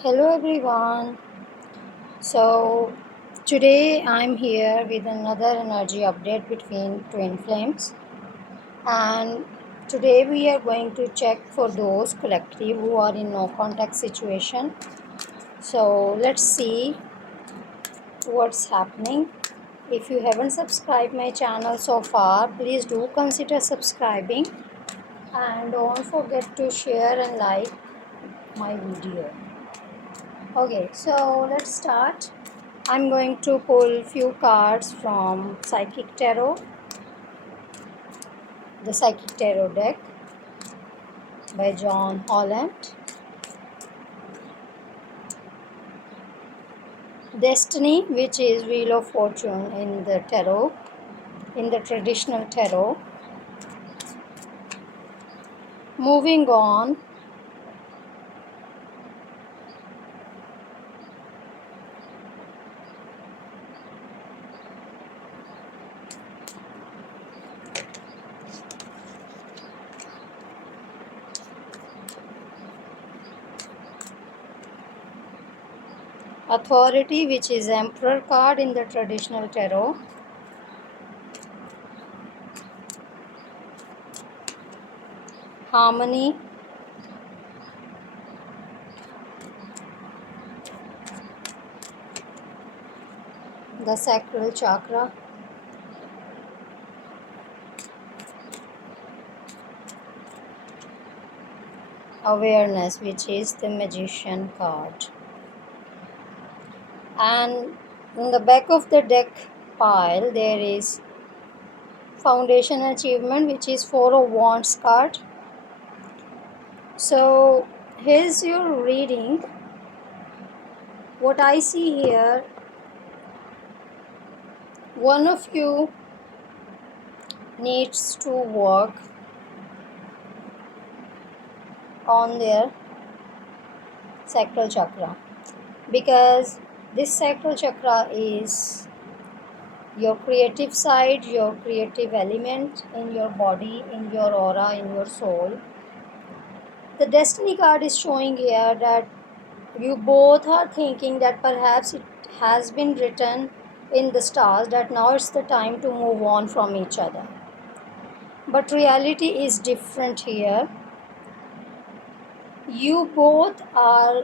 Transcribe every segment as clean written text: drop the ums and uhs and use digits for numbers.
Hello everyone. So today I'm here with another energy update between twin flames, and today we are going to check for those collective who are in no contact situation. So let's see what's happening. If you haven't subscribed my channel so far, please do consider subscribing and don't forget to share and like my video. Okay, so let's start. I'm going to pull few cards from Psychic Tarot, the Psychic Tarot deck by John Holland. Destiny, which is Wheel of Fortune in the tarot, in the traditional tarot. Moving on, Authority, which is Emperor card in the traditional tarot. Harmony, the Sacral Chakra. Awareness, which is the Magician card. And in the back of the deck pile there is Foundation Achievement, which is Four of Wands card. So here's your reading. What I see here, one of you needs to work on their sacral chakra, because this sacral chakra is your creative side, your creative element in your body, in your aura, in your soul. The destiny card is showing here that you both are thinking that perhaps it has been written in the stars that now it's the time to move on from each other. But reality is different here. You both are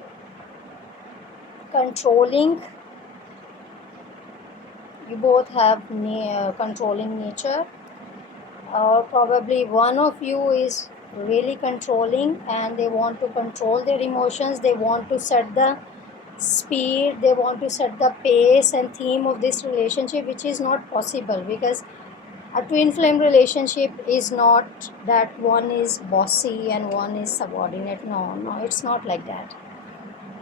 controlling, you both have controlling nature, or probably one of you is really controlling and they want to control their emotions, they want to set the speed, they want to set the pace and theme of this relationship, which is not possible, because a twin flame relationship is not that one is bossy and one is subordinate. No, it's not like that.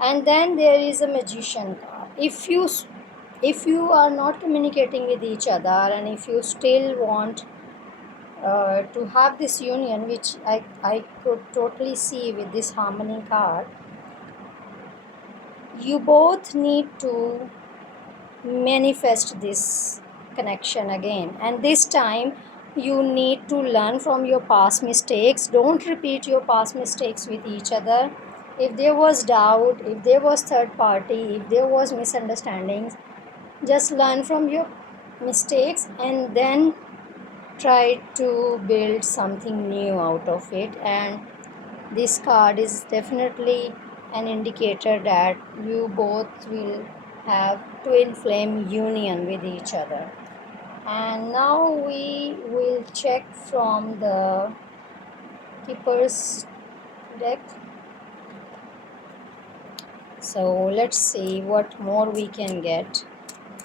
And then there is a Magician card. If you are not communicating with each other, and if you still want to have this union, which I could totally see with this Harmony card, you both need to manifest this connection again, and this time you need to learn from your past mistakes. Don't repeat your past mistakes with each other. If there was doubt, if there was third party, if there was misunderstandings, just learn from your mistakes and then try to build something new out of it. And this card is definitely an indicator that you both will have twin flame union with each other. And now we will check from the Keeper's deck. So let's see what more we can get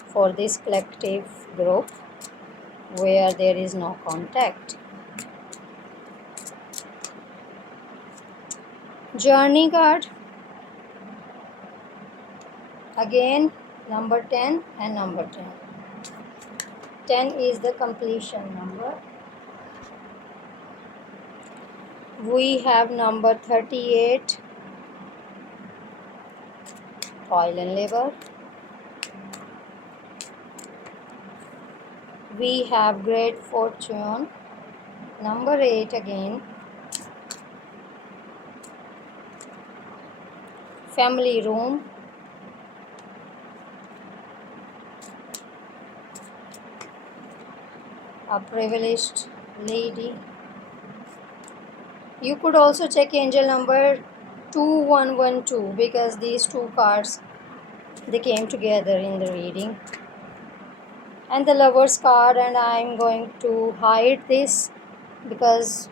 for this collective group where there is no contact. Journey card. Again, number 10 and number 10. 10 is the completion number. We have number 38, toil and labor. We have great fortune. Number 8 again, family room. A privileged lady. You could also check angel number 2112 because these two cards, they came together in the reading. And the lovers card, and I'm going to hide this because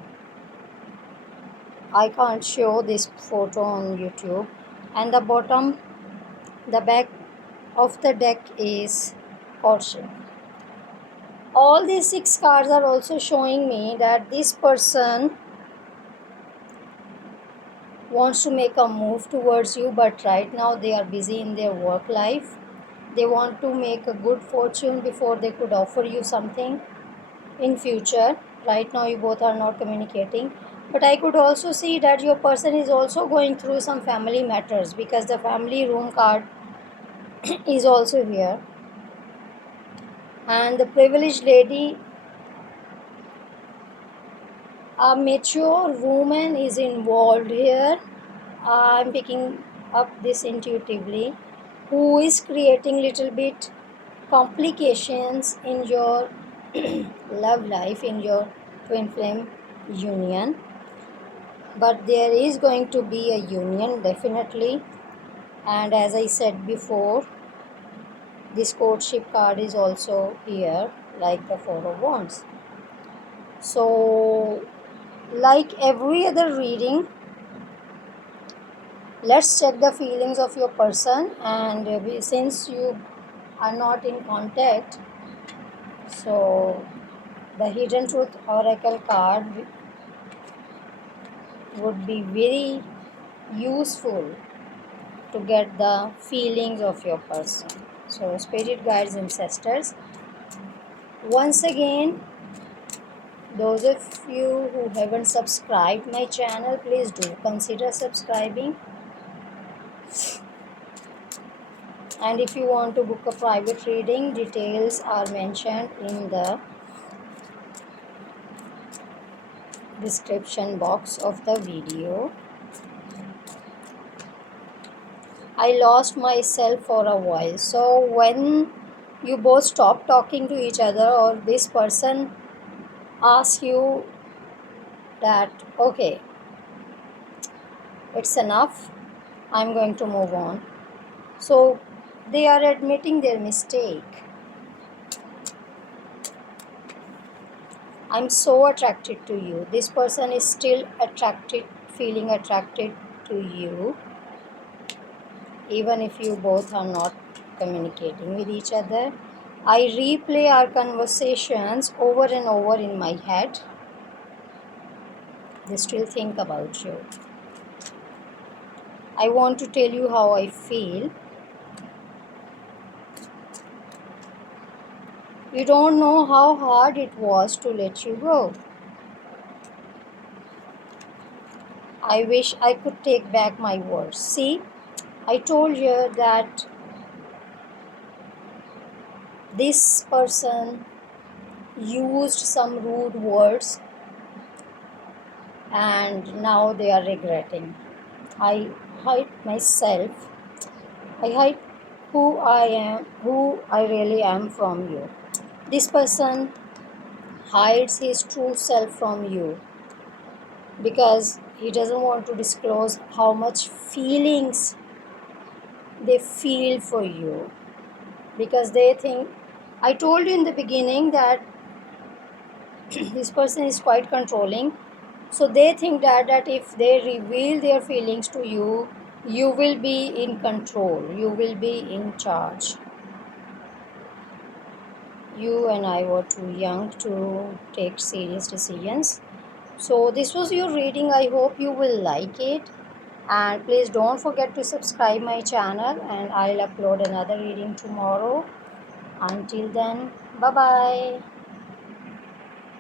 I can't show this photo on YouTube. And the bottom, the back of the deck is courtship. All these 6 cards are also showing me that this person wants to make a move towards you, but right now they are busy in their work life. They want to make a good fortune before they could offer you something in future. Right now you both are not communicating, but I could also see that your person is also going through some family matters because the family room card is also here. And the privileged lady, a mature woman is involved here. I'm picking up this intuitively, who is creating little bit complications in your love life, in your twin flame union. But there is going to be a union definitely. And as I said before, this courtship card is also here, like the Four of Wands. So like every other reading, let's check the feelings of your person. And since you are not in contact, so the hidden truth oracle card would be very useful to get the feelings of your person. So spirit guides, ancestors, once again, those of you who haven't subscribed my channel, please do consider subscribing. And if you want to book a private reading, details are mentioned in the description box of the video. I lost myself for a while. So when you both stop talking to each other, or this person asks you that, okay, it's enough, I'm going to move on. So they are admitting their mistake. I'm so attracted to you. This person is still attracted, feeling attracted to you, even if you both are not communicating with each other. I replay our conversations over and over in my head. They still think about you. I want to tell you how I feel. You don't know how hard it was to let you go. I wish I could take back my words. See, I told you that this person used some rude words and now they are regretting. I hide myself. I hide who I am, who I really am from you. This person hides his true self from you because he doesn't want to disclose how much feelings they feel for you, because they think, I told you in the beginning that this person is quite controlling. So they think that if they reveal their feelings to you, you will be in control, you will be in charge. You and I were too young to take serious decisions. So this was your reading. I hope you will like it. And please don't forget to subscribe my channel, and I'll upload another reading tomorrow. Until then, bye bye.